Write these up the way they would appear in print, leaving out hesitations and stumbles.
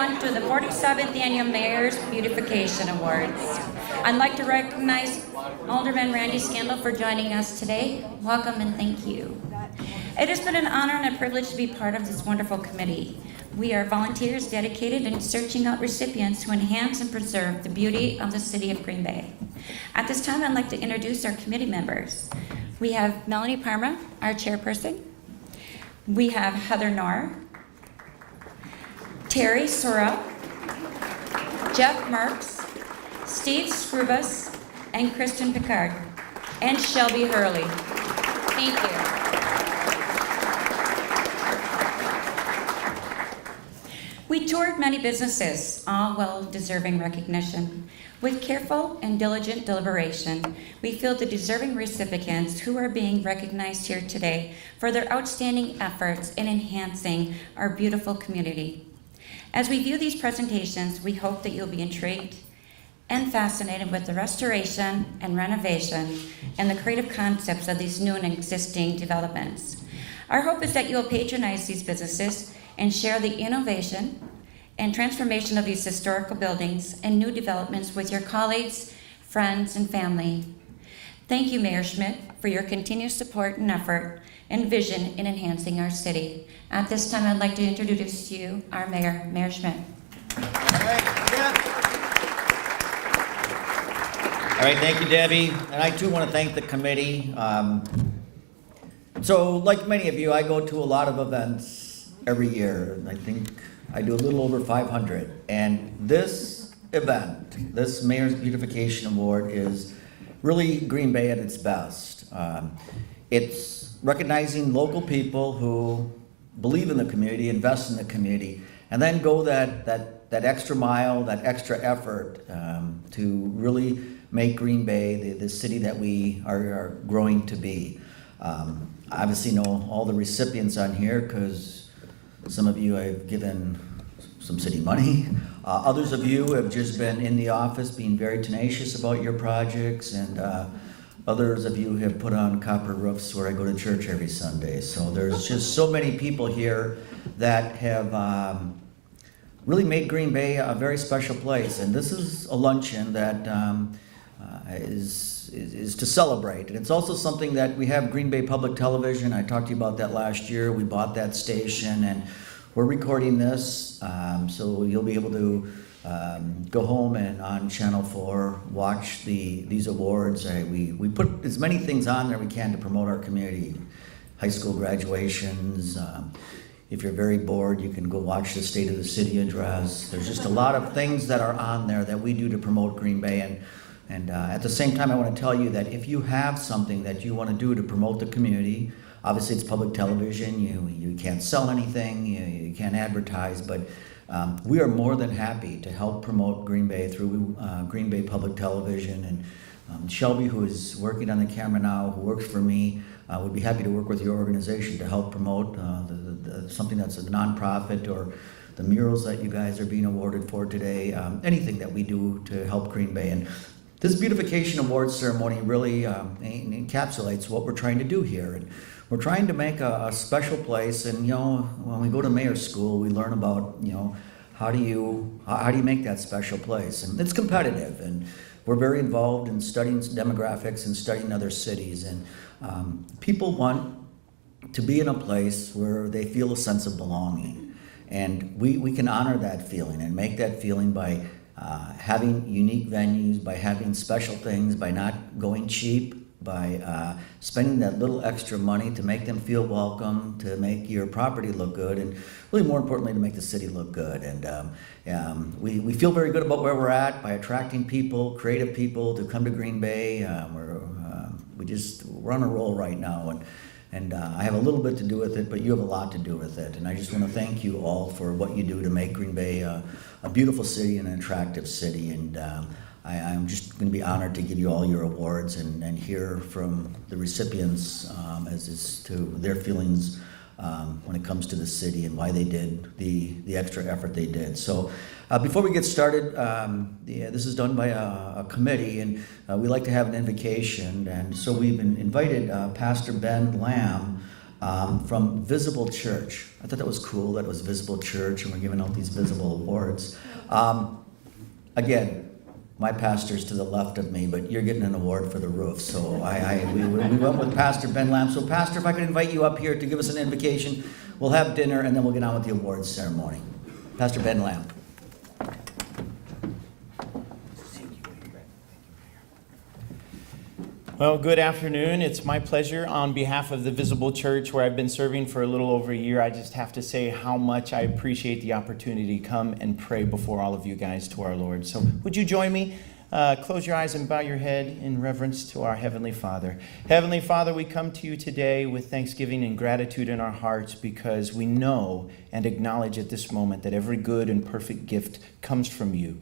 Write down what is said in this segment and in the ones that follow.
everyone to the 47th Annual Mayor's Beautification Awards. I'd like to recognize Alderman Randy Scandal for joining us today. Welcome and thank you. It has been an honor and a privilege to be part of this wonderful committee. We are volunteers dedicated in searching out recipients to enhance and preserve the beauty of the city of Green Bay. At this time, I'd like to introduce our committee members. We have Melanie Parma, our chairperson. We have Heather Knorr, Terry Sorrell, Jeff Marks, Steve Scrubus, and Kristen Picard, and Shelby Hurley. Thank you. We toured many businesses, all well-deserving recognition. With careful and diligent deliberation, we feel the deserving recipients who are being recognized here today for their outstanding efforts in enhancing our beautiful community. As we view these presentations, we hope that you'll be intrigued and fascinated with the restoration and renovation and the creative concepts of these new and existing developments. Our hope is that you'll patronize these businesses and share the innovation and transformation of these historical buildings and new developments with your colleagues, friends, and family. Thank you, Mayor Schmidt, for your continued support and effort and vision in enhancing our city. At this time, I'd like to introduce to you our mayor, Mayor Schmidt. All right, thank you, Debbie. And I too want to thank the committee. So like many of you, I go to a lot of events every year. And I think I do a little over 500. And this event, this Mayor's Beautification Award, is really Green Bay at its best. It's recognizing local people who believe in the community, invest in the community, and then go that extra mile, that extra effort to really make Green Bay the city that we are growing to be. Obviously know all the recipients on here because some of you I've given some city money. Others of you have just been in the office being very tenacious about your projects, and others of you have put on copper roofs where I go to church every Sunday. So there's just so many people here that have really made Green Bay a very special place. And this is a luncheon that is to celebrate. And it's also something that we have Green Bay Public Television. I talked to you about that last year. We bought that station and we're recording this. So you'll be able to go home and on Channel 4 watch these awards. We put as many things on there we can to promote our community. High school graduations. If you're very bored, you can go watch the State of the City address. There's just a lot of things that are on there that we do to promote Green Bay. And at the same time, I want to tell you that if you have something that you want to do to promote the community, obviously it's public television, you can't sell anything, you can't advertise, but we are more than happy to help promote Green Bay through Green Bay Public Television. And Shelby, who is working on the camera now, who works for me, would be happy to work with your organization to help promote something that's a nonprofit, or the murals that you guys are being awarded for today, anything that we do to help Green Bay. And this Beautification Awards ceremony really encapsulates what we're trying to do here. And we're trying to make a special place. And when we go to mayor's school, we learn about how do you make that special place. And it's competitive, and we're very involved in studying demographics and studying other cities. And people want to be in a place where they feel a sense of belonging. And we can honor that feeling and make that feeling by having unique venues, by having special things, by not going cheap, by spending that little extra money to make them feel welcome, to make your property look good, and really more importantly, to make the city look good. And we feel very good about where we're at by attracting people, creative people to come to Green Bay. We're on a roll right now, and I have a little bit to do with it, but you have a lot to do with it. And I just want to thank you all for what you do to make Green Bay a beautiful city and an attractive city. And I'm just going to be honored to give you all your awards and hear from the recipients as to their feelings when it comes to the city and why they did the extra effort they did. So before we get started, this is done by a committee, and we like to have an invocation. And so we've invited Pastor Ben Lamb from Visible Church. I thought that was cool that it was Visible Church and we're giving out these visible awards. Again, my pastor's to the left of me, but you're getting an award for the roof. So we went with Pastor Ben Lamb. So Pastor, if I could invite you up here to give us an invocation, we'll have dinner and then we'll get on with the awards ceremony. Pastor Ben Lamb. Well, good afternoon. It's my pleasure on behalf of the Visible Church, where I've been serving for a little over a year. I just have to say how much I appreciate the opportunity to come and pray before all of you guys to our Lord. So would you join me? Close your eyes and bow your head in reverence to our Heavenly Father. Heavenly Father, we come to you today with thanksgiving and gratitude in our hearts because we know and acknowledge at this moment that every good and perfect gift comes from you.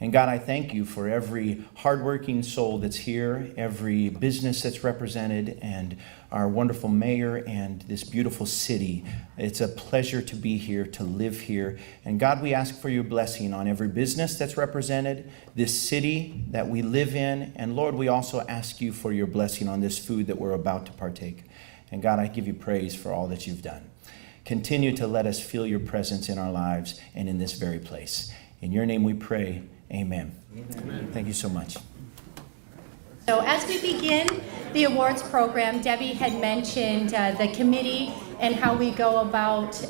And God, I thank you for every hardworking soul that's here, every business that's represented, and our wonderful mayor and this beautiful city. It's a pleasure to be here, to live here. And God, we ask for your blessing on every business that's represented, this city that we live in. And Lord, we also ask you for your blessing on this food that we're about to partake. And God, I give you praise for all that you've done. Continue to let us feel your presence in our lives and in this very place. In your name we pray. Amen. Amen. Thank you so much. So as we begin the awards program, Debbie had mentioned the committee and how we go about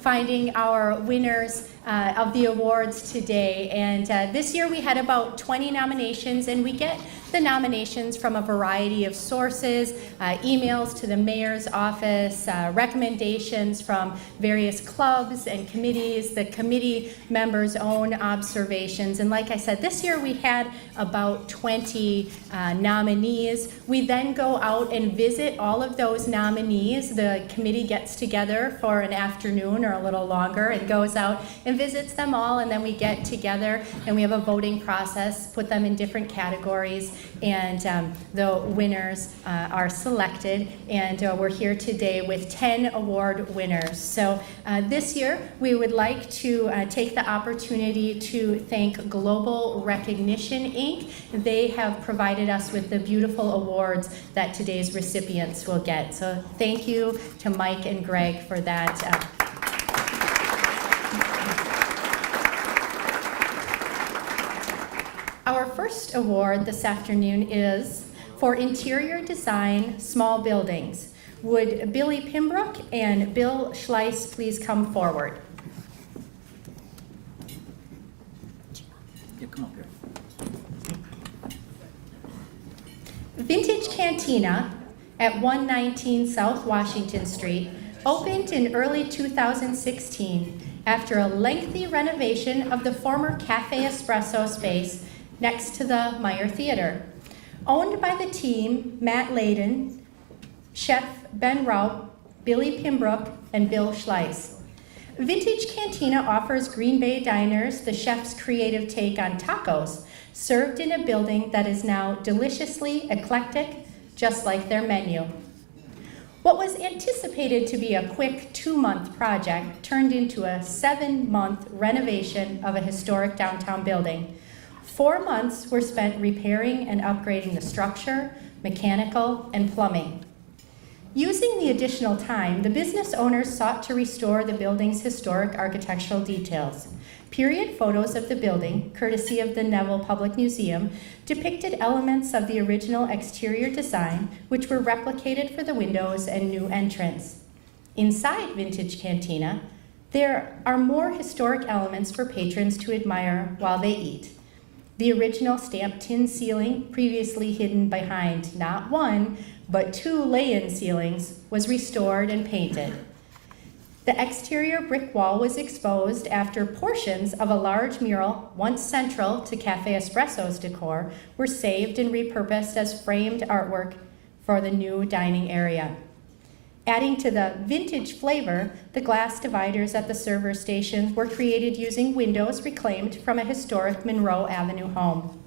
finding our winners of the awards today. And this year we had about 20 nominations, and we get the nominations from a variety of sources, emails to the mayor's office, recommendations from various clubs and committees, the committee members' own observations. And like I said, this year we had about 20 nominees. We then go out and visit all of those nominees. The committee gets together for an afternoon or a little longer and goes out and visits them all, and then we get together and we have a voting process, put them in different categories, and the winners are selected. And we're here today with 10 award winners. So this year we would like to take the opportunity to thank Global Recognition Inc. They have provided us with the beautiful awards that today's recipients will get. So thank you to Mike and Greg for that. Our first award this afternoon is for Interior Design Small Buildings. Would Billy Pembroke and Bill Schleiss please come forward? Yeah, come up here. Vintage Cantina at 119 South Washington Street opened in early 2016 after a lengthy renovation of the former Cafe Espresso space next to the Meyer Theater. Owned by the team Matt Layden, Chef Ben Raup, Billy Pembroke, and Bill Schleiss. Vintage Cantina offers Green Bay diners the chef's creative take on tacos, served in a building that is now deliciously eclectic, just like their menu. What was anticipated to be a quick 2-month project turned into a 7-month renovation of a historic downtown building. 4 months were spent repairing and upgrading the structure, mechanical, and plumbing. Using the additional time, the business owners sought to restore the building's historic architectural details. Period photos of the building, courtesy of the Neville Public Museum, depicted elements of the original exterior design, which were replicated for the windows and new entrance. Inside Vintage Cantina, there are more historic elements for patrons to admire while they eat. The original stamped tin ceiling, previously hidden behind not 1, but 2 lay-in ceilings, was restored and painted. The exterior brick wall was exposed after portions of a large mural, once central to Cafe Espresso's decor, were saved and repurposed as framed artwork for the new dining area. Adding to the vintage flavor, the glass dividers at the server stations were created using windows reclaimed from a historic Monroe Avenue home.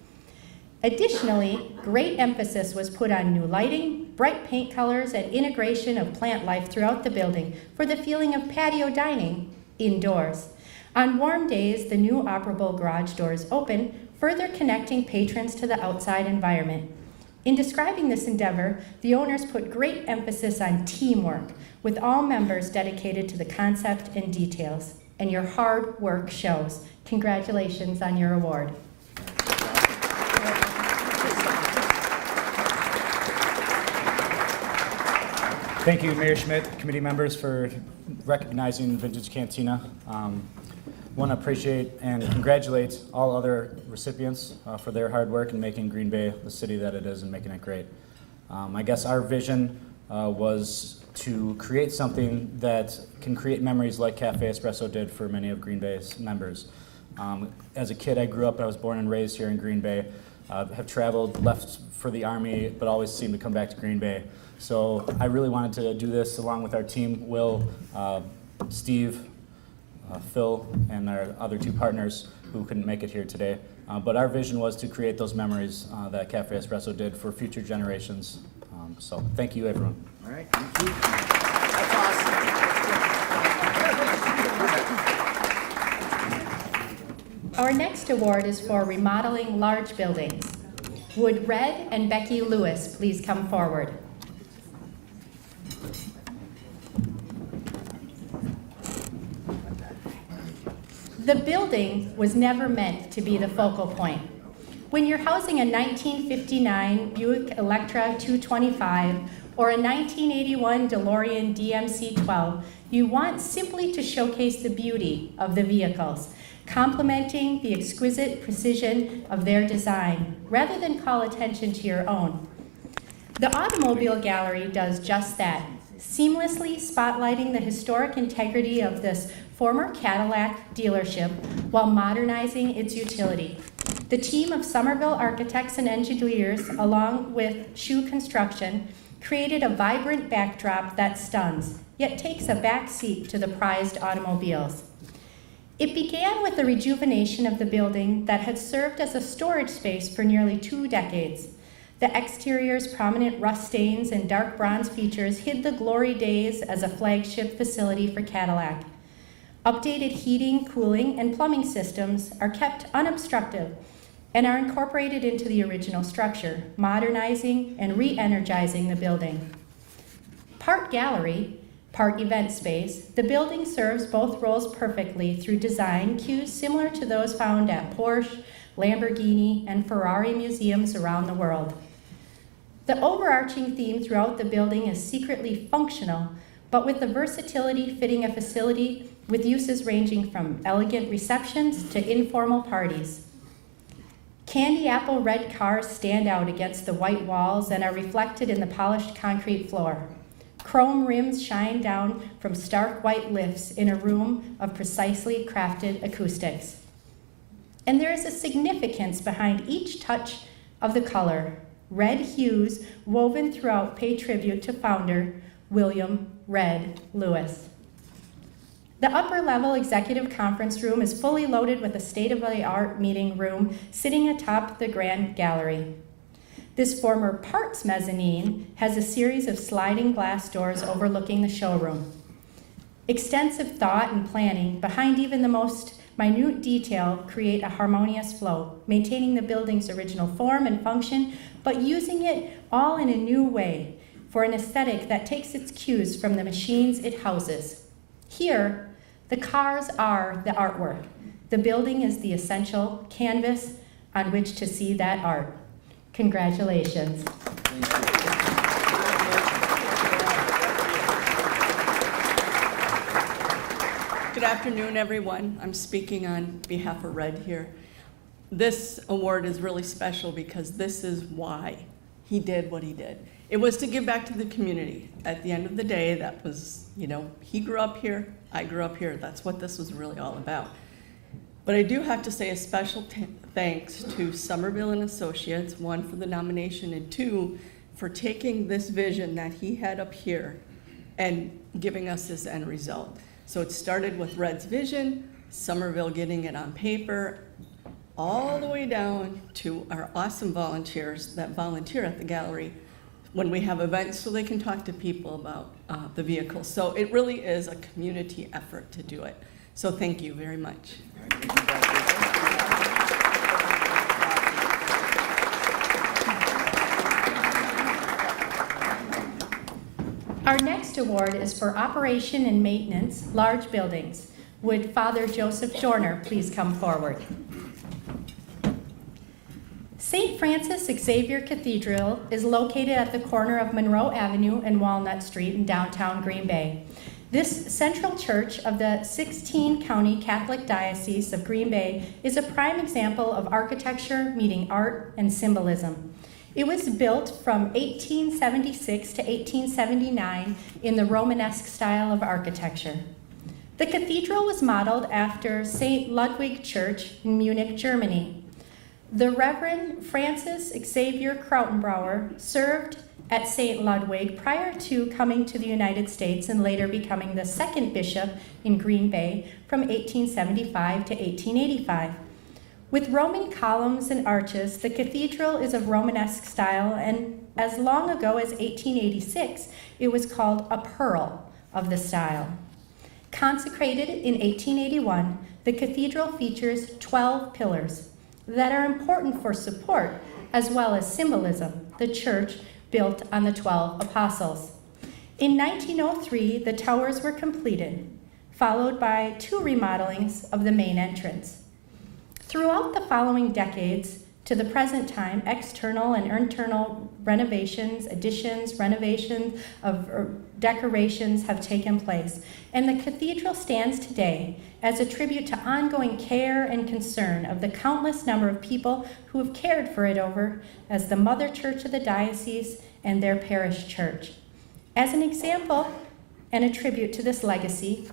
Additionally, great emphasis was put on new lighting, bright paint colors, and integration of plant life throughout the building for the feeling of patio dining indoors. On warm days, the new operable garage doors open, further connecting patrons to the outside environment. In describing this endeavor, the owners put great emphasis on teamwork, with all members dedicated to the concept and details, and your hard work shows. Congratulations on your award. Thank you, Mayor Schmidt, committee members, for recognizing Vintage Cantina. Want to appreciate and congratulate all other recipients for their hard work in making Green Bay the city that it is and making it great. I guess our vision was to create something that can create memories like Cafe Espresso did for many of Green Bay's members. As a kid, I grew up, I was born and raised here in Green Bay, have traveled, left for the Army, but always seemed to come back to Green Bay. So I really wanted to do this along with our team, Will, Steve, Phil, and our other two partners who couldn't make it here today. But our vision was to create those memories that Cafe Espresso did for future generations. So thank you, everyone. All right, thank you. That's awesome. Our next award is for remodeling large buildings. Would Red and Becky Lewis please come forward? The building was never meant to be the focal point. When you're housing a 1959 Buick Electra 225 or a 1981 DeLorean DMC-12, you want simply to showcase the beauty of the vehicles, complementing the exquisite precision of their design, rather than call attention to your own. The Automobile Gallery does just that, seamlessly spotlighting the historic integrity of this former Cadillac dealership while modernizing its utility. The team of Somerville architects and engineers, along with Shoe Construction, created a vibrant backdrop that stuns, yet takes a back seat to the prized automobiles. It began with the rejuvenation of the building that had served as a storage space for nearly 2 decades. The exterior's prominent rust stains and dark bronze features hid the glory days as a flagship facility for Cadillac. Updated heating, cooling, and plumbing systems are kept unobstructed and are incorporated into the original structure, modernizing and re-energizing the building. Part gallery, part event space, the building serves both roles perfectly through design cues similar to those found at Porsche, Lamborghini, and Ferrari museums around the world. The overarching theme throughout the building is secretly functional, but with the versatility fitting a facility with uses ranging from elegant receptions to informal parties. Candy apple red cars stand out against the white walls and are reflected in the polished concrete floor. Chrome rims shine down from stark white lifts in a room of precisely crafted acoustics. And there is a significance behind each touch of the color. Red hues woven throughout pay tribute to founder William Red Lewis. The upper-level executive conference room is fully loaded with a state-of-the-art meeting room sitting atop the grand gallery. This former parts mezzanine has a series of sliding glass doors overlooking the showroom. Extensive thought and planning behind even the most minute detail create a harmonious flow, maintaining the building's original form and function, but using it all in a new way for an aesthetic that takes its cues from the machines it houses. Here, the cars are the artwork. The building is the essential canvas on which to see that art. Congratulations. Good afternoon, everyone. I'm speaking on behalf of Red here. This award is really special because this is why he did what he did. It was to give back to the community. At the end of the day, that was, he grew up here, I grew up here. That's what this was really all about. But I do have to say a special thanks to Somerville and Associates, 1 for the nomination and 2 for taking this vision that he had up here and giving us this end result. So it started with Red's vision, Somerville getting it on paper, all the way down to our awesome volunteers that volunteer at the gallery when we have events so they can talk to people about the vehicles. So it really is a community effort to do it. So thank you very much. Our next award is for Operation and Maintenance, Large Buildings. Would Father Joseph Dorner please come forward? St. Francis Xavier Cathedral is located at the corner of Monroe Avenue and Walnut Street in downtown Green Bay. This central church of the 16-county Catholic Diocese of Green Bay is a prime example of architecture meeting art and symbolism. It was built from 1876 to 1879 in the Romanesque style of architecture. The cathedral was modeled after St. Ludwig Church in Munich, Germany. The Reverend Francis Xavier Krautenbrauer served at St. Ludwig prior to coming to the United States and later becoming the second bishop in Green Bay from 1875 to 1885. With Roman columns and arches, the cathedral is of Romanesque style, and as long ago as 1886, it was called a pearl of the style. Consecrated in 1881, the cathedral features 12 pillars that are important for support as well as symbolism. The church built on the 12 apostles. In 1903, the towers were completed, followed by 2 remodelings of the main entrance. Throughout the following decades to the present time, external and internal renovations, additions, renovations of decorations have taken place, and the cathedral stands today as a tribute to ongoing care and concern of the countless number of people who have cared for it over as the mother church of the diocese and their parish church. As an example and a tribute to this legacy,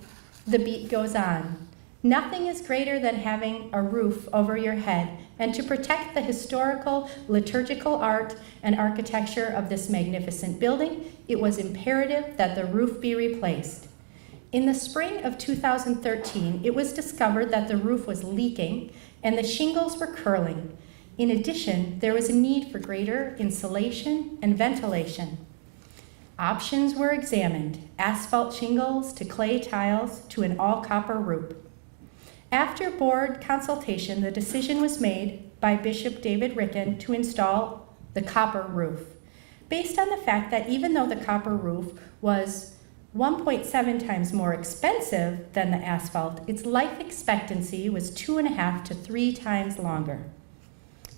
the beat goes on. Nothing is greater than having a roof over your head, and to protect the historical, liturgical art and architecture of this magnificent building, it was imperative that the roof be replaced. In the spring of 2013, it was discovered that the roof was leaking and the shingles were curling. In addition, there was a need for greater insulation and ventilation. Options were examined, asphalt shingles to clay tiles to an all-copper roof. After board consultation, the decision was made by Bishop David Ricken to install the copper roof, based on the fact that even though the copper roof was 1.7 times more expensive than the asphalt, its life expectancy was 2.5 to 3 times longer.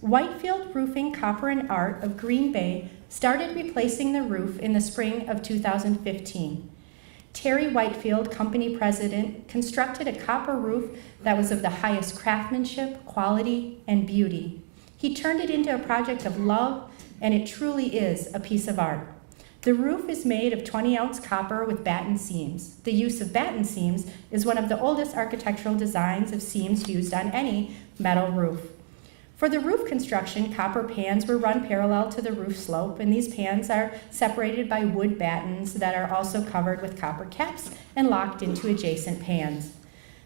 Whitefield Roofing, Copper and Art of Green Bay started replacing the roof in the spring of 2015. Terry Whitefield, company president, constructed a copper roof that was of the highest craftsmanship, quality, and beauty. He turned it into a project of love, and it truly is a piece of art. The roof is made of 20-ounce copper with batten seams. The use of batten seams is one of the oldest architectural designs of seams used on any metal roof. For the roof construction, copper pans were run parallel to the roof slope, and these pans are separated by wood battens that are also covered with copper caps and locked into adjacent pans.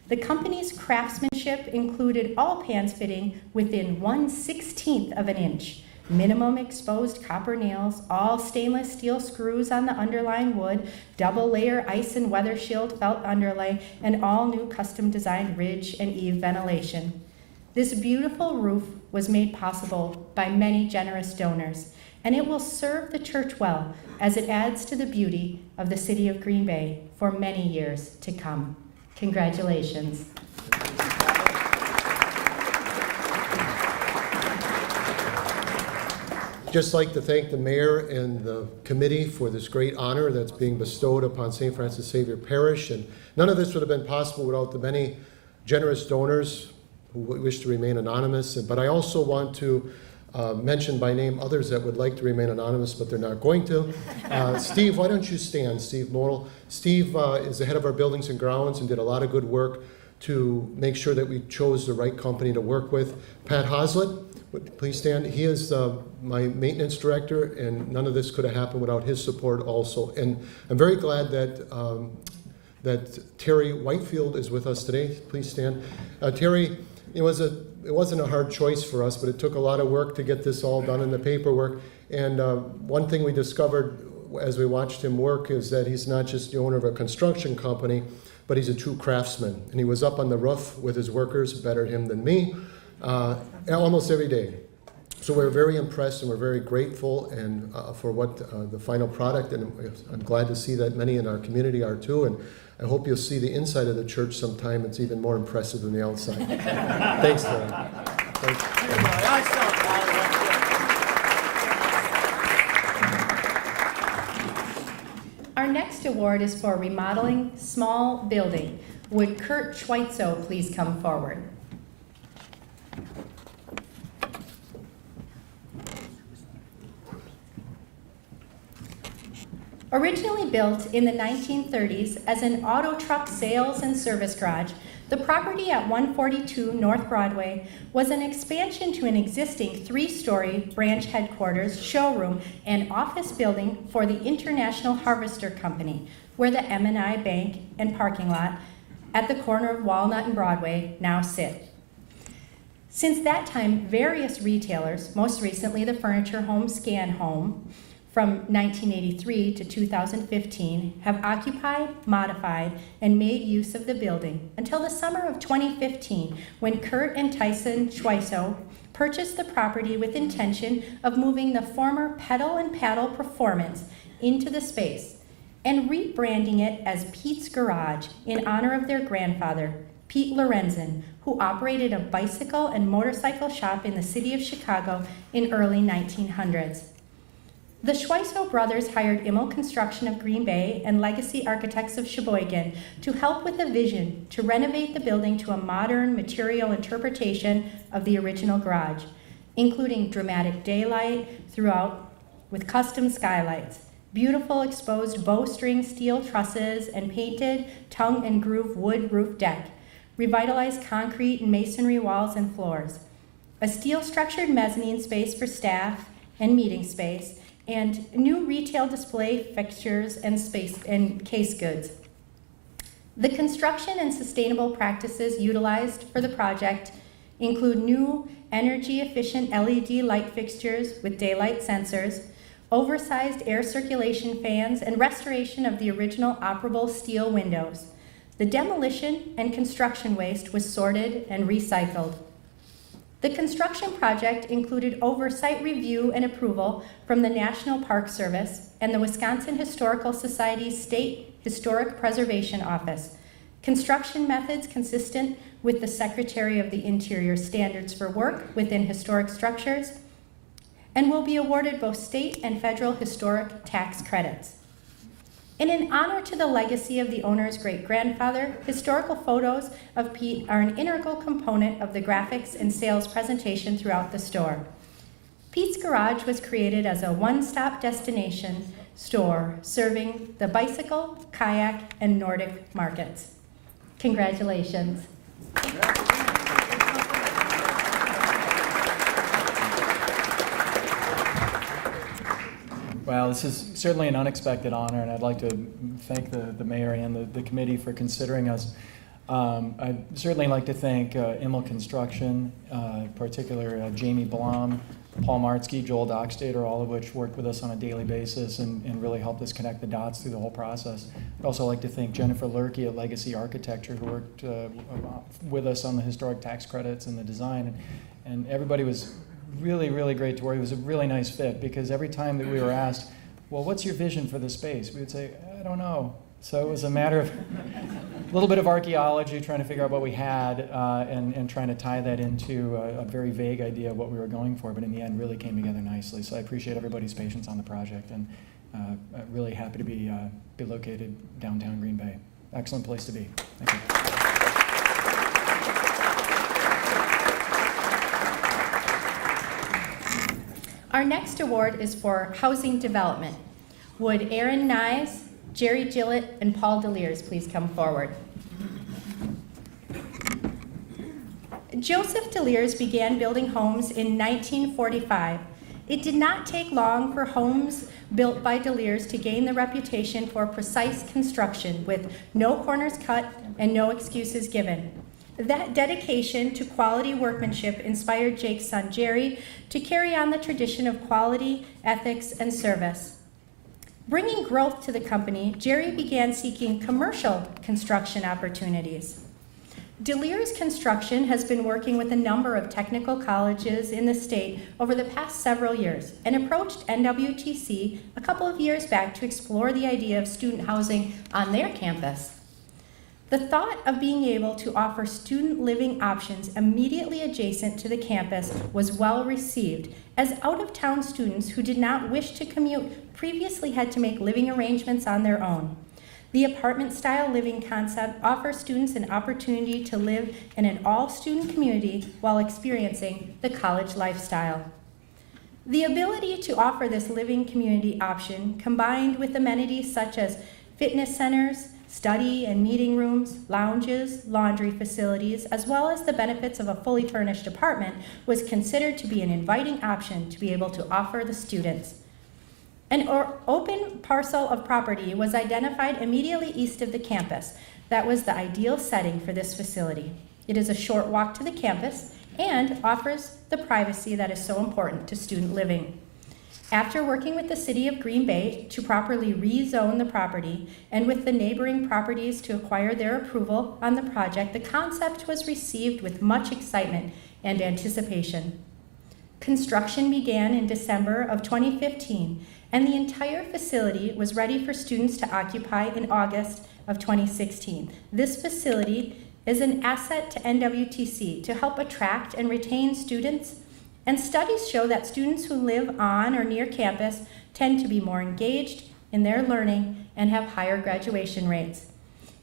The company's craftsmanship included all pans fitting within 1/16 of an inch, minimum exposed copper nails, all stainless steel screws on the underlying wood, double layer ice and weather shield felt underlay, and all new custom designed ridge and eave ventilation. This beautiful roof was made possible by many generous donors, and it will serve the church well as it adds to the beauty of the city of Green Bay for many years to come. Congratulations. Just like to thank the mayor and the committee for this great honor that's being bestowed upon St. Francis Xavier Parish. And none of this would have been possible without the many generous donors who wish to remain anonymous. But I also want to mention by name others that would like to remain anonymous, but they're not going to. Steve, why don't you stand? Steve Morrill. Steve is the head of our buildings and grounds and did a lot of good work to make sure that we chose the right company to work with. Pat Hoslett, please stand. He is my maintenance director, and none of this could have happened without his support also. And I'm very glad that that Terry Whitefield is with us today. Please stand. Terry, it wasn't a hard choice for us, but it took a lot of work to get this all done in the paperwork. And one thing we discovered as we watched him work is that he's not just the owner of a construction company, but he's a true craftsman. And he was up on the roof with his workers, better him than me, almost every day. So we're very impressed and we're very grateful and for what the final product, and I'm glad to see that many in our community are too. And I hope you'll see the inside of the church sometime. It's even more impressive than the outside. Thanks, Larry. Thanks. Our next award is for remodeling small building. Would Kurt Schweitzo please come forward? Originally built in the 1930s as an auto truck sales and service garage, the property at 142 North Broadway was an expansion to an existing 3-story branch headquarters, showroom, and office building for the International Harvester Company, where the M&I Bank and parking lot at the corner of Walnut and Broadway now sit. Since that time, various retailers, most recently the Furniture Home Scan Home, from 1983 to 2015, have occupied, modified, and made use of the building until the summer of 2015, when Kurt and Tyson Schweitzo purchased the property with intention of moving the former Pedal and Paddle Performance into the space and rebranding it as Pete's Garage in honor of their grandfather, Pete Lorenzen, who operated a bicycle and motorcycle shop in the city of Chicago in early 1900s. The Schweitzo brothers hired Immel Construction of Green Bay and Legacy Architects of Sheboygan to help with a vision to renovate the building to a modern material interpretation of the original garage, including dramatic daylight throughout with custom skylights, beautiful exposed bowstring steel trusses, and painted tongue and groove wood roof deck, revitalized concrete and masonry walls and floors, a steel structured mezzanine space for staff and meeting space, and new retail display fixtures and space and case goods. The construction and sustainable practices utilized for the project include new energy-efficient LED light fixtures with daylight sensors, oversized air circulation fans, and restoration of the original operable steel windows. The demolition and construction waste was sorted and recycled. The construction project included oversight review and approval from the National Park Service and the Wisconsin Historical Society's State Historic Preservation Office. Construction methods consistent with the Secretary of the Interior standards for work within historic structures, and will be awarded both state and federal historic tax credits. And in honor to the legacy of the owner's great-grandfather, historical photos of Pete are an integral component of the graphics and sales presentation throughout the store. Pete's Garage was created as a one-stop destination store serving the bicycle, kayak, and Nordic markets. Congratulations. Well, this is certainly an unexpected honor, and I'd like to thank the mayor and the committee for considering us. I'd certainly like to thank Immel Construction, in particular Jamie Blom, Paul Martzke, Joel Dockstader, all of which worked with us on a daily basis and really helped us connect the dots through the whole process. I'd also like to thank Jennifer Lurkey at Legacy Architecture, who worked with us on the historic tax credits and the design. And everybody was really, really great to work. It was a really nice fit because every time that we were asked, well, what's your vision for the space? We would say, I don't know. So it was a matter of a little bit of archaeology, trying to figure out what we had and trying to tie that into a very vague idea of what we were going for, but in the end really came together nicely. So I appreciate everybody's patience on the project and really happy to be located downtown Green Bay. Excellent place to be. Thank you. Our next award is for housing development. Would Aaron Nyes, Jerry Gillett, and Paul DeLears please come forward? Joseph DeLears began building homes in 1945. It did not take long for homes built by DeLears to gain the reputation for precise construction with no corners cut and no excuses given. That dedication to quality workmanship inspired Jake's son Jerry to carry on the tradition of quality, ethics, and service. Bringing growth to the company, Jerry began seeking commercial construction opportunities. DeLears Construction has been working with a number of technical colleges in the state over the past several years and approached NWTC a couple of years back to explore the idea of student housing on their campus. The thought of being able to offer student living options immediately adjacent to the campus was well received, as out-of-town students who did not wish to commute previously had to make living arrangements on their own. The apartment-style living concept offers students an opportunity to live in an all-student community while experiencing the college lifestyle. The ability to offer this living community option, combined with amenities such as fitness centers, study and meeting rooms, lounges, laundry facilities, as well as the benefits of a fully furnished apartment, was considered to be an inviting option to be able to offer the students. An open parcel of property was identified immediately east of the campus. That was the ideal setting for this facility. It is a short walk to the campus and offers the privacy that is so important to student living. After working with the City of Green Bay to properly rezone the property and with the neighboring properties to acquire their approval on the project, the concept was received with much excitement and anticipation. Construction began in December of 2015, and the entire facility was ready for students to occupy in August of 2016. This facility is an asset to NWTC to help attract and retain students, and studies show that students who live on or near campus tend to be more engaged in their learning and have higher graduation rates.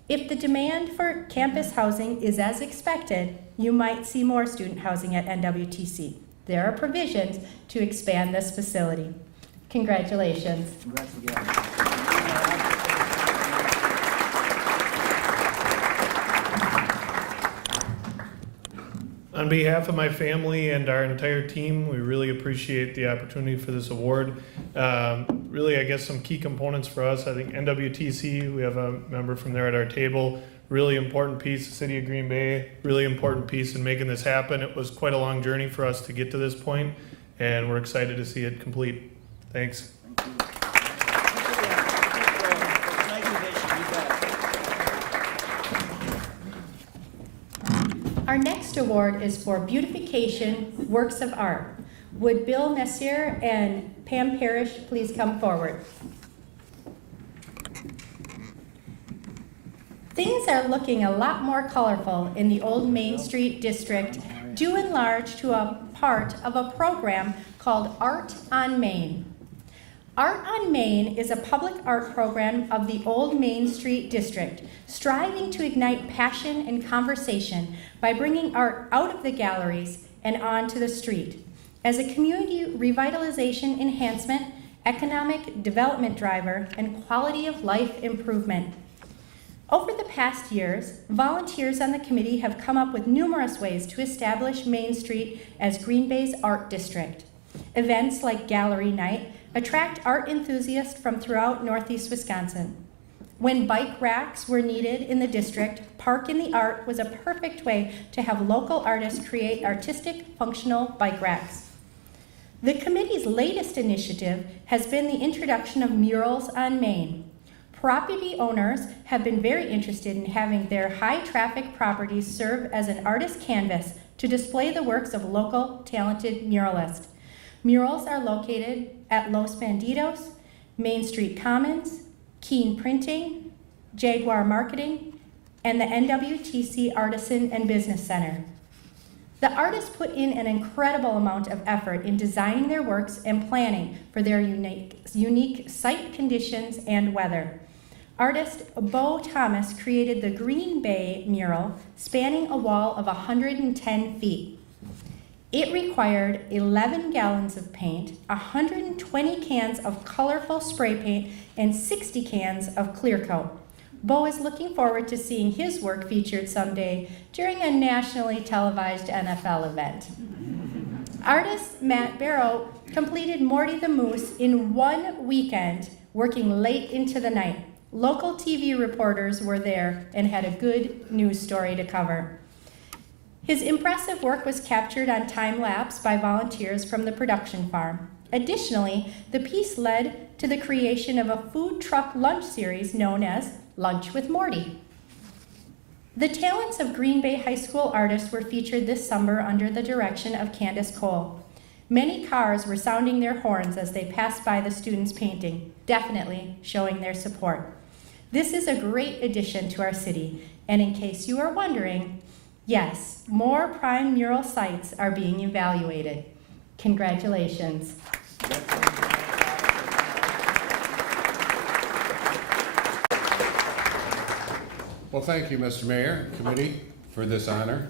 If the demand for campus housing is as expected, you might see more student housing at NWTC. There are provisions to expand this facility. Congratulations. Congrats again. On behalf of my family and our entire team, we really appreciate the opportunity for this award. Really, I guess some key components for us. I think NWTC, we have a member from there at our table. Really important piece, the City of Green Bay, really important piece in making this happen. It was quite a long journey for us to get to this point, and we're excited to see it complete. Thanks. Our next award is for Beautification Works of Art. Would Bill Messier and Pam Parrish please come forward? Things are looking a lot more colorful in the Old Main Street district, due in large to a part of a program called Art on Main. Art on Main is a public art program of the Old Main Street district, striving to ignite passion and conversation by bringing art out of the galleries and onto the street as a community revitalization enhancement, economic development driver, and quality of life improvement. Over the past years, volunteers on the committee have come up with numerous ways to establish Main Street as Green Bay's art district. Events like Gallery Night attract art enthusiasts from throughout Northeast Wisconsin. When bike racks were needed in the district, Park in the Art was a perfect way to have local artists create artistic, functional bike racks. The committee's latest initiative has been the introduction of murals on Main. Property owners have been very interested in having their high-traffic properties serve as an artist canvas to display the works of local, talented muralists. Murals are located at Los Bandidos, Main Street Commons, Keene Printing, Jaguar Marketing, and the NWTC Artisan and Business Center. The artists put in an incredible amount of effort in designing their works and planning for their unique site conditions and weather. Artist Bo Thomas created the Green Bay mural, spanning a wall of 110 feet. It required 11 gallons of paint, 120 cans of colorful spray paint, and 60 cans of clear coat. Bo is looking forward to seeing his work featured someday during a nationally televised NFL event. Artist Matt Barrow completed Morty the Moose in one weekend, working late into the night. Local TV reporters were there and had a good news story to cover. His impressive work was captured on time-lapse by volunteers from the production farm. Additionally, the piece led to the creation of a food truck lunch series known as Lunch with Morty. The talents of Green Bay High School artists were featured this summer under the direction of Candace Cole. Many cars were sounding their horns as they passed by the students' painting, definitely showing their support. This is a great addition to our city, and in case you are wondering, yes, more prime mural sites are being evaluated. Congratulations. Well, thank you, Mr. Mayor, committee, for this honor.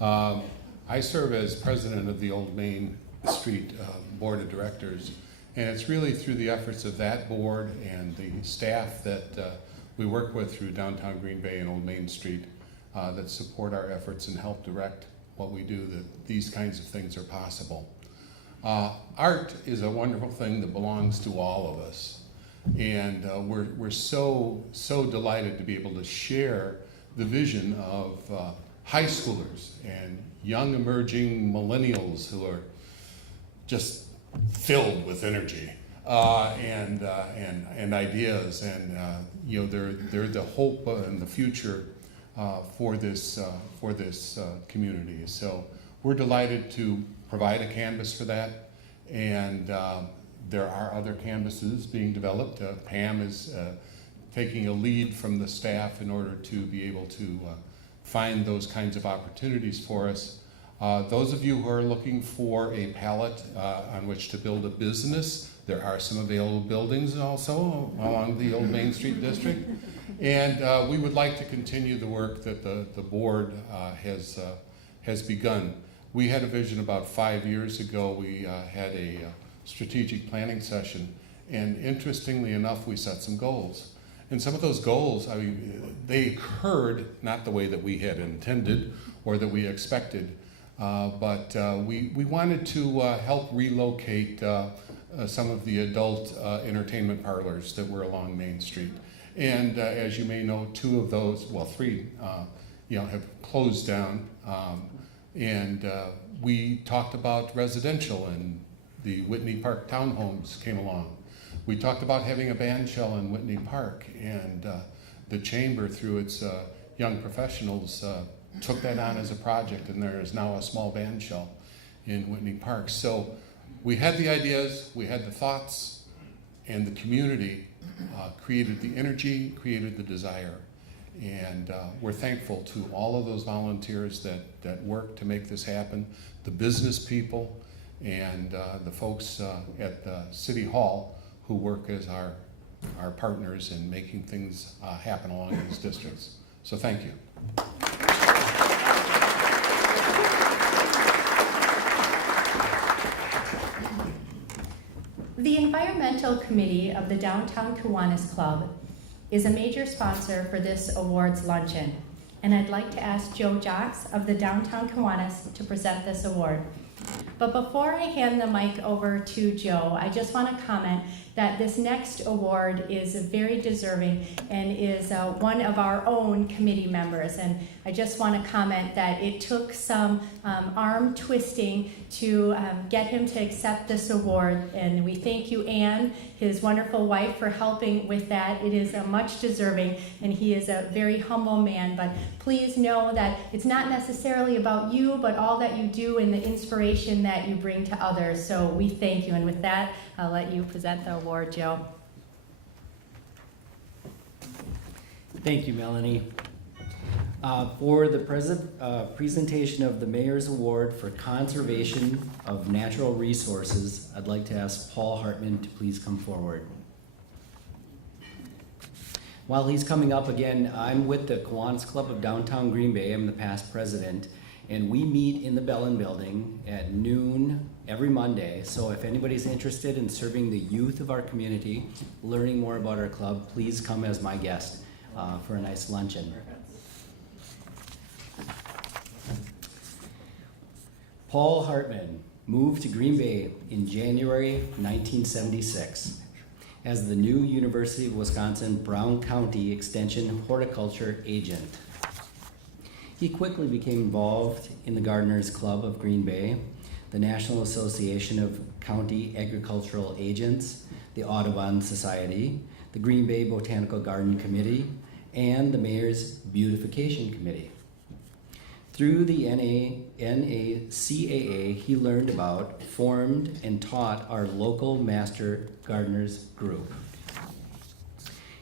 I serve as president of the Old Main Street Board of Directors, and it's really through the efforts of that board and the staff that we work with through downtown Green Bay and Old Main Street that support our efforts and help direct what we do, that these kinds of things are possible. Art is a wonderful thing that belongs to all of us. And we're so delighted to be able to share the vision of high schoolers and young emerging millennials who are just filled with energy and ideas, and you know, they're the hope and the future for this community. So we're delighted to provide a canvas for that, and there are other canvases being developed. Pam is taking a lead from the staff in order to be able to find those kinds of opportunities for us. Those of you who are looking for a palette on which to build a business, there are some available buildings also along the Old Main Street District. And we would like to continue the work that the board has begun. We had a vision about 5 years ago. We had a strategic planning session, and interestingly enough, we set some goals. And some of those goals, I mean, they occurred not the way that we had intended or that we expected, but we wanted to help relocate some of the adult entertainment parlors that were along Main Street. And as you may know, 2 of those, well, 3, have closed down. And we talked about residential, and the Whitney Park townhomes came along. We talked about having a band shell in Whitney Park, and the chamber, through its young professionals, took that on as a project, and there is now a small band shell in Whitney Park. So we had the ideas, we had the thoughts, and the community created the energy, created the desire. And we're thankful to all of those volunteers that work to make this happen, the business people, and the folks at the City Hall who work as our partners in making things happen along these districts. So thank you. The Environmental Committee of the Downtown Kiwanis Club is a major sponsor for this awards luncheon, and I'd like to ask Joe Jocks of the Downtown Kiwanis to present this award. But before I hand the mic over to Joe, I just want to comment that this next award is very deserving and is one of our own committee members. And I just want to comment that it took some arm twisting to get him to accept this award. And we thank you, Anne, his wonderful wife, for helping with that. It is much deserving, and he is a very humble man. But please know that it's not necessarily about you, but all that you do and the inspiration that you bring to others. So we thank you. And with that, I'll let you present the award, Joe. Thank you, Melanie. For the presentation of the Mayor's Award for Conservation of Natural Resources, I'd like to ask Paul Hartman to please come forward. While he's coming up again, I'm with the Kiwanis Club of Downtown Green Bay. I'm the past president, and we meet in the Bellin Building at noon every Monday. So if anybody's interested in serving the youth of our community, learning more about our club, please come as my guest for a nice luncheon. Paul Hartman moved to Green Bay in January 1976 as the new University of Wisconsin Brown County Extension horticulture agent. He quickly became involved in the Gardeners Club of Green Bay, the National Association of County Agricultural Agents, the Audubon Society, the Green Bay Botanical Garden Committee, and the mayor's Beautification Committee. Through the NACAA, he learned about, formed, and taught our local Master Gardeners group.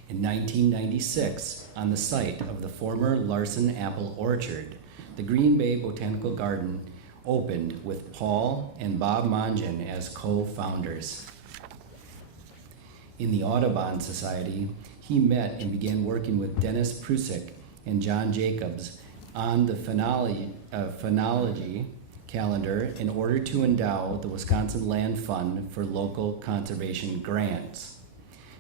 In 1996, on the site of the former Larson Apple Orchard, the Green Bay Botanical Garden opened with Paul and Bob Mongen as co-founders. In the Audubon Society, he met and began working with Dennis Prusik and John Jacobs on the phenology calendar in order to endow the Wisconsin Land Fund for local conservation grants.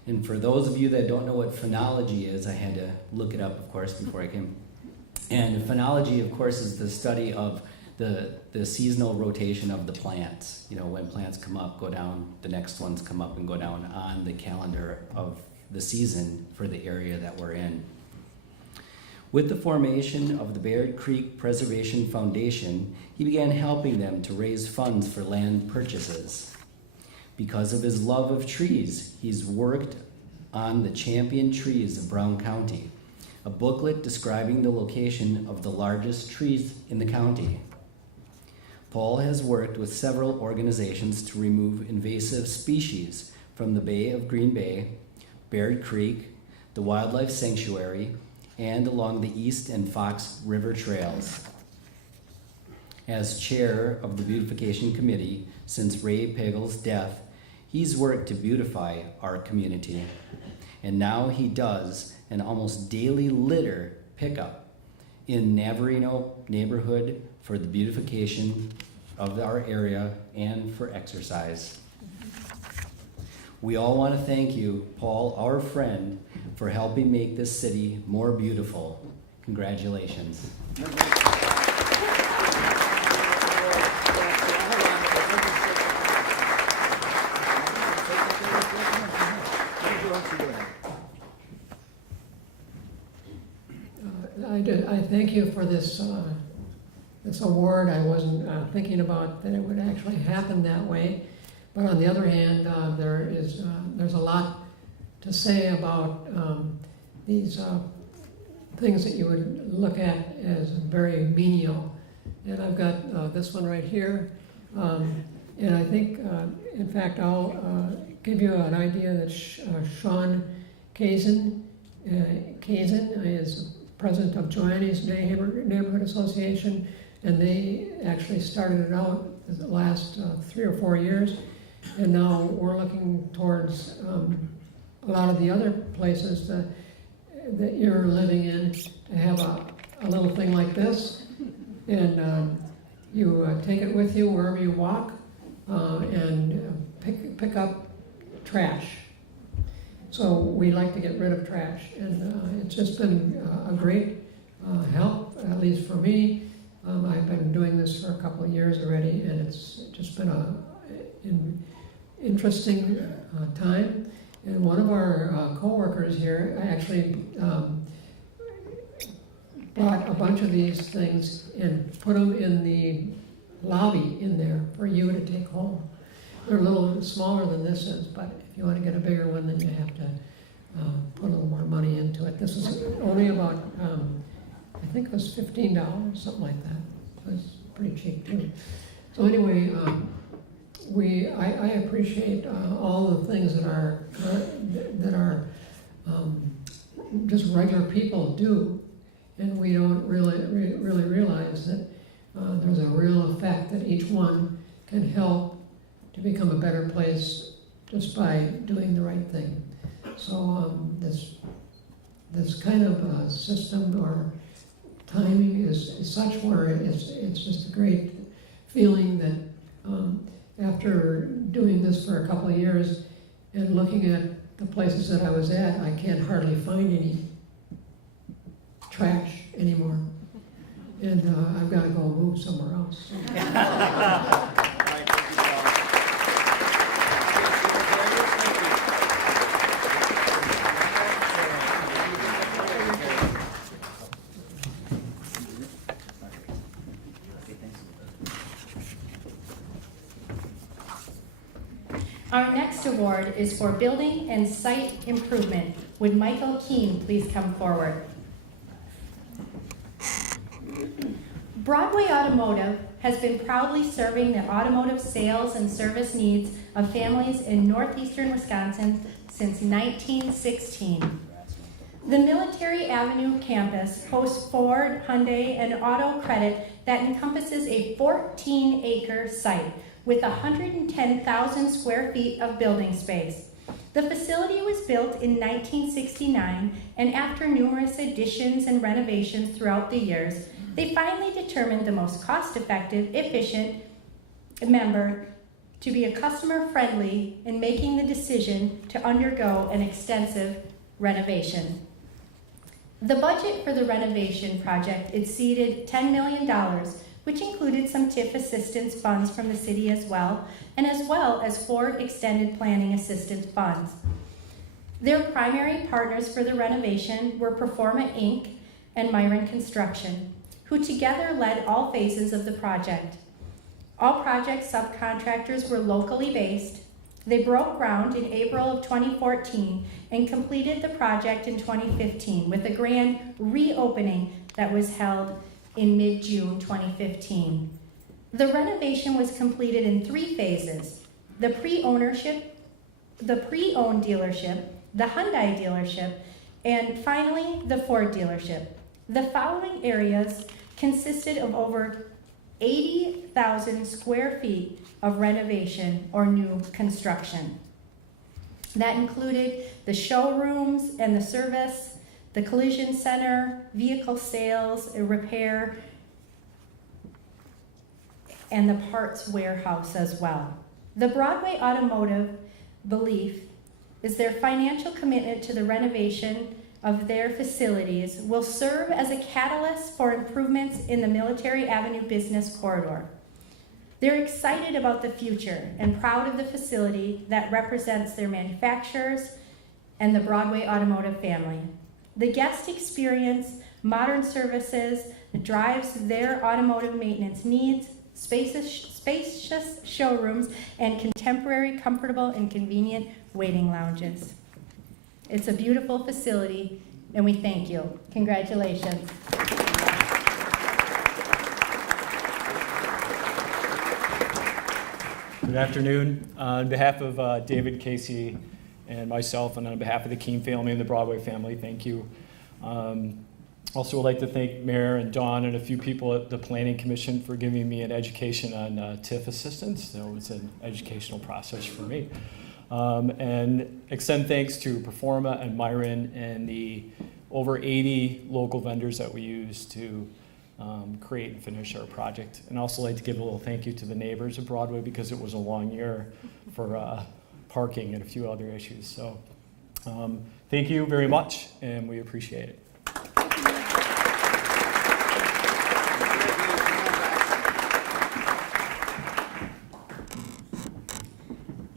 And for those of you that don't know what phenology is, I had to look it up, of course, before I came. And phenology, of course, is the study of the seasonal rotation of the plants. You know, when plants come up, go down, the next ones come up and go down on the calendar of the season for the area that we're in. With the formation of the Bear Creek Preservation Foundation, he began helping them to raise funds for land purchases. Because of his love of trees, he's worked on the Champion Trees of Brown County, a booklet describing the location of the largest trees in the county. Paul has worked with several organizations to remove invasive species from the Bay of Green Bay, Bear Creek, the Wildlife Sanctuary, and along the East and Fox River trails. As chair of the Beautification Committee since Ray Pagel's death, he's worked to beautify our community. And now he does an almost daily litter pickup in Navarino neighborhood for the beautification of our area and for exercise. We all want to thank you, Paul, our friend, for helping make this city more beautiful. Congratulations. I thank you for this award. I wasn't thinking about that it would actually happen that way. But on the other hand, there's a lot to say about these things that you would look at as very menial. And I've got this one right here. And I think, in fact, I'll give you an idea that Sean Kazin is president of Joanne's Neighborhood Association, and they actually started it out the last 3 or 4 years. And now we're looking towards a lot of the other places that you're living in to have a little thing like this. And you take it with you wherever you walk and pick up trash. So we like to get rid of trash. And it's just been a great help, at least for me. I've been doing this for a couple of years already, and it's just been an interesting time. And one of our co-workers here actually brought a bunch of these things and put them in the lobby in there for you to take home. They're a little smaller than this is, but if you want to get a bigger one, then you have to put a little more money into it. This is only about, I think it was $15, something like that. It was pretty cheap too. So anyway, I appreciate all the things that are just regular people do, and we don't really realize that there's a real effect that each one can help to become a better place just by doing the right thing. So this kind of system or timing is such where it's just a great feeling that after doing this for a couple of years and looking at the places that I was at, I can't hardly find any trash anymore. And I've got to go move somewhere else. Our next award is for building and site improvement. Would Michael Keene please come forward? Broadway Automotive has been proudly serving the automotive sales and service needs of families in northeastern Wisconsin since 1916. The Military Avenue campus hosts Ford, Hyundai, and Auto Credit that encompasses a 14-acre site with 110,000 square feet of building space. The facility was built in 1969, and after numerous additions and renovations throughout the years, they finally determined the most cost-effective, efficient member to be a customer-friendly in making the decision to undergo an extensive renovation. The budget for the renovation project exceeded $10 million, which included some TIF assistance funds from the city as well as Ford Extended Planning Assistance funds. Their primary partners for the renovation were Performa Inc. and Myron Construction, who together led all phases of the project. All project subcontractors were locally based. They broke ground in April of 2014 and completed the project in 2015 with a grand reopening that was held in mid-June 2015. The renovation was completed in 3 phases: the pre-owned dealership, the Hyundai dealership, and finally the Ford dealership. The following areas consisted of over 80,000 square feet of renovation or new construction. That included the showrooms and the service, the collision center, vehicle sales, repair, and the parts warehouse as well. The Broadway Automotive belief is their financial commitment to the renovation of their facilities will serve as a catalyst for improvements in the Military Avenue business corridor. They're excited about the future and proud of the facility that represents their manufacturers and the Broadway Automotive family. The guest experience, modern services, drives their automotive maintenance needs, spacious showrooms, and contemporary, comfortable, and convenient waiting lounges. It's a beautiful facility, and we thank you. Congratulations. Good afternoon. On behalf of David, Casey, and myself, and on behalf of the Keene family and the Broadway family, thank you. Also would like to thank Mayor and Dawn and a few people at the Planning Commission for giving me an education on TIF assistance. So it's an educational process for me. And extend thanks to Performa and Myron and the over 80 local vendors that we use to create and finish our project. And also like to give a little thank you to the neighbors of Broadway because it was a long year for parking and a few other issues. So thank you very much, and we appreciate it.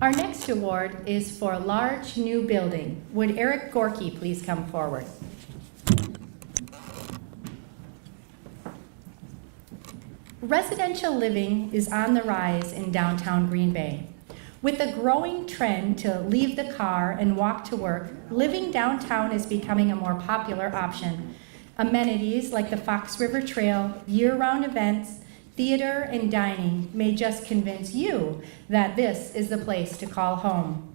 Our next award is for large new building. Would Eric Gorky please come forward? Residential living is on the rise in downtown Green Bay. With a growing trend to leave the car and walk to work, living downtown is becoming a more popular option. Amenities like the Fox River Trail, year-round events, theater, and dining may just convince you that this is the place to call home.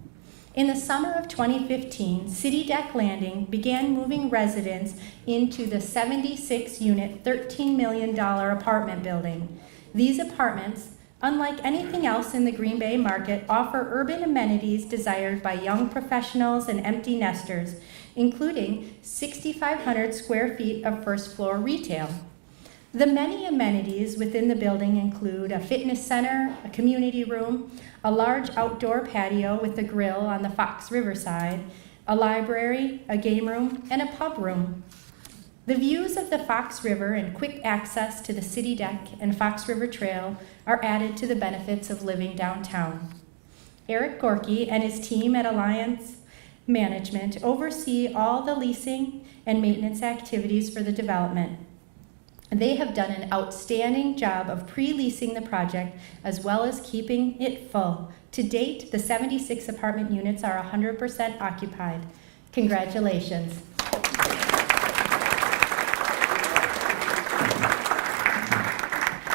In the summer of 2015, City Deck Landing began moving residents into the 76-unit, $13 million apartment building. These apartments, unlike anything else in the Green Bay market, offer urban amenities desired by young professionals and empty nesters, including 6,500 square feet of first-floor retail. The many amenities within the building include a fitness center, a community room, a large outdoor patio with a grill on the Fox Riverside, a library, a game room, and a pub room. The views of the Fox River and quick access to the City Deck and Fox River Trail are added to the benefits of living downtown. Eric Gorky and his team at Alliance Management oversee all the leasing and maintenance activities for the development. They have done an outstanding job of pre-leasing the project as well as keeping it full. To date, the 76 apartment units are 100% occupied. Congratulations.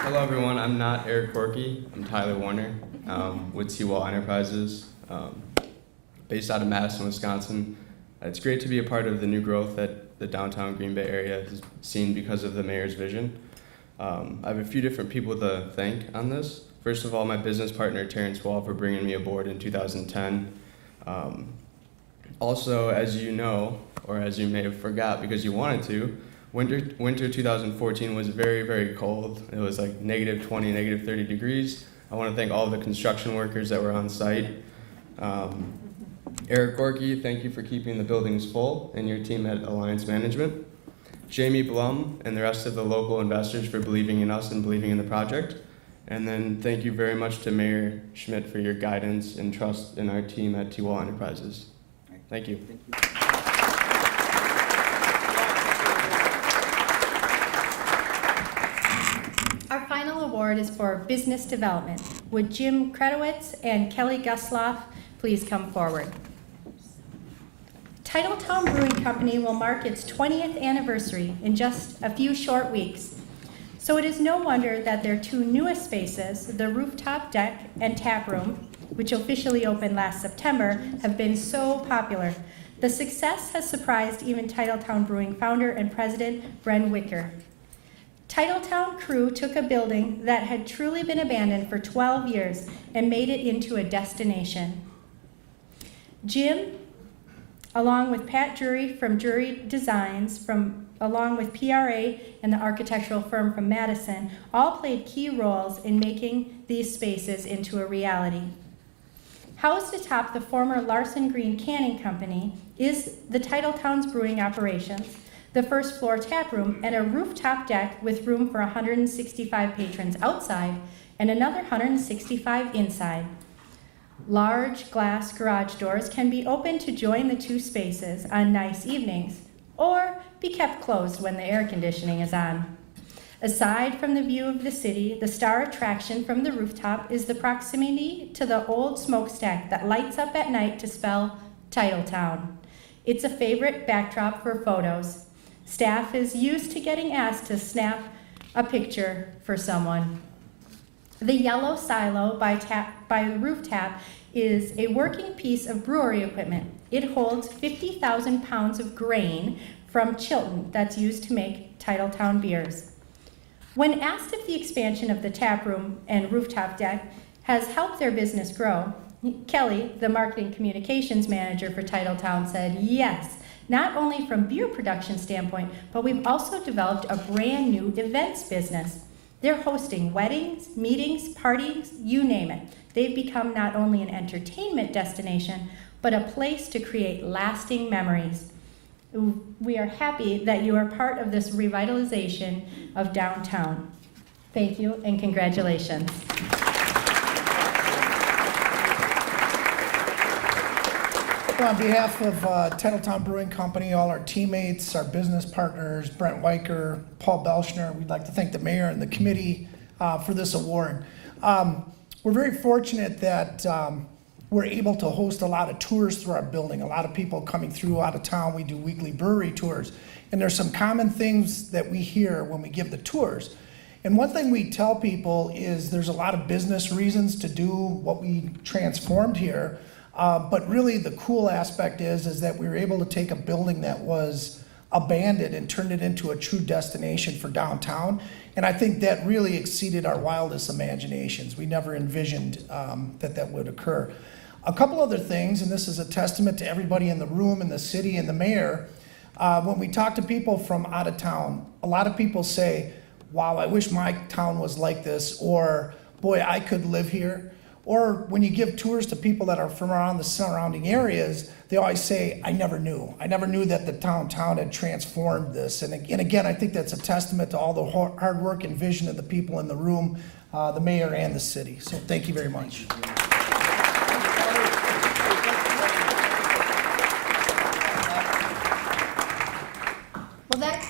Hello everyone, I'm not Eric Corky, I'm Tyler Warner with T-Wall Enterprises, based out of Madison, Wisconsin. It's great to be a part of the new growth that the downtown Green Bay area has seen because of the mayor's vision. I have a few different people to thank on this. First of all, my business partner Terrence Wall for bringing me aboard in 2010. Also, as you know, or as you may have forgot because you wanted to, winter 2014 was very, very cold. It was like -20, -30 degrees. I want to thank all the construction workers that were on site. Eric Gorky, thank you for keeping the buildings full, and your team at Alliance Management. Jamie Blum and the rest of the local investors for believing in us and believing in the project. And then thank you very much to Mayor Schmidt for your guidance and trust in our team at T-Wall Enterprises. Thank you. Our final award is for business development. Would Jim Kretowitz and Kelly Gusloff please come forward? Titletown Brewing Company will mark its 20th anniversary in just a few short weeks. So it is no wonder that their two newest spaces, the rooftop deck and tap room, which officially opened last September, have been so popular. The success has surprised even Titletown Brewing founder and president Bren Wicker. Titletown crew took a building that had truly been abandoned for 12 years and made it into a destination. Jim, along with Pat Drury from Drury Designs, along with PRA and the architectural firm from Madison, all played key roles in making these spaces into a reality. Housed atop the former Larson Green Canning Company is the Titletown's brewing operations, the first floor tap room, and a rooftop deck with room for 165 patrons outside and another 165 inside. Large glass garage doors can be opened to join the two spaces on nice evenings, or be kept closed when the air conditioning is on. Aside from the view of the city, the star attraction from the rooftop is the proximity to the old smokestack that lights up at night to spell Titletown. It's a favorite backdrop for photos. Staff is used to getting asked to snap a picture for someone. The yellow silo by the roof tap is a working piece of brewery equipment. It holds 50,000 pounds of grain from Chilton that's used to make Titletown beers. When asked if the expansion of the tap room and rooftop deck has helped their business grow, Kelly, the marketing communications manager for Titletown, said yes, not only from beer production standpoint, but we've also developed a brand new events business. They're hosting weddings, meetings, parties, you name it. They've become not only an entertainment destination, but a place to create lasting memories. We are happy that you are part of this revitalization of downtown. Thank you and congratulations. On behalf of Titletown Brewing Company, all our teammates, our business partners, Brent Weicker, Paul Belschner, we'd like to thank the mayor and the committee for this award. We're very fortunate that we're able to host a lot of tours through our building. A lot of people coming through out of town. We do weekly brewery tours. And there's some common things that we hear when we give the tours. And one thing we tell people is there's a lot of business reasons to do what we transformed here. But really the cool aspect is that we were able to take a building that was abandoned and turned it into a true destination for downtown. And I think that really exceeded our wildest imaginations. We never envisioned that would occur. A couple other things, and this is a testament to everybody in the room and the city and the mayor. When we talk to people from out of town, a lot of people say, wow, I wish my town was like this, or boy, I could live here. Or when you give tours to people that are from around the surrounding areas, they always say, I never knew. I never knew that the downtown had transformed this. And again, I think that's a testament to all the hard work and vision of the people in the room, the mayor and the city. So thank you very much. Well, that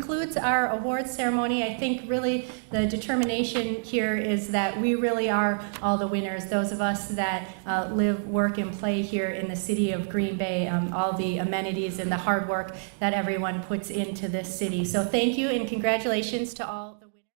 concludes our awards ceremony. I think really the determination here is that we really are all the winners, those of us that live, work, and play here in the city of Green Bay, all the amenities and the hard work that everyone puts into this city. So thank you and congratulations to all.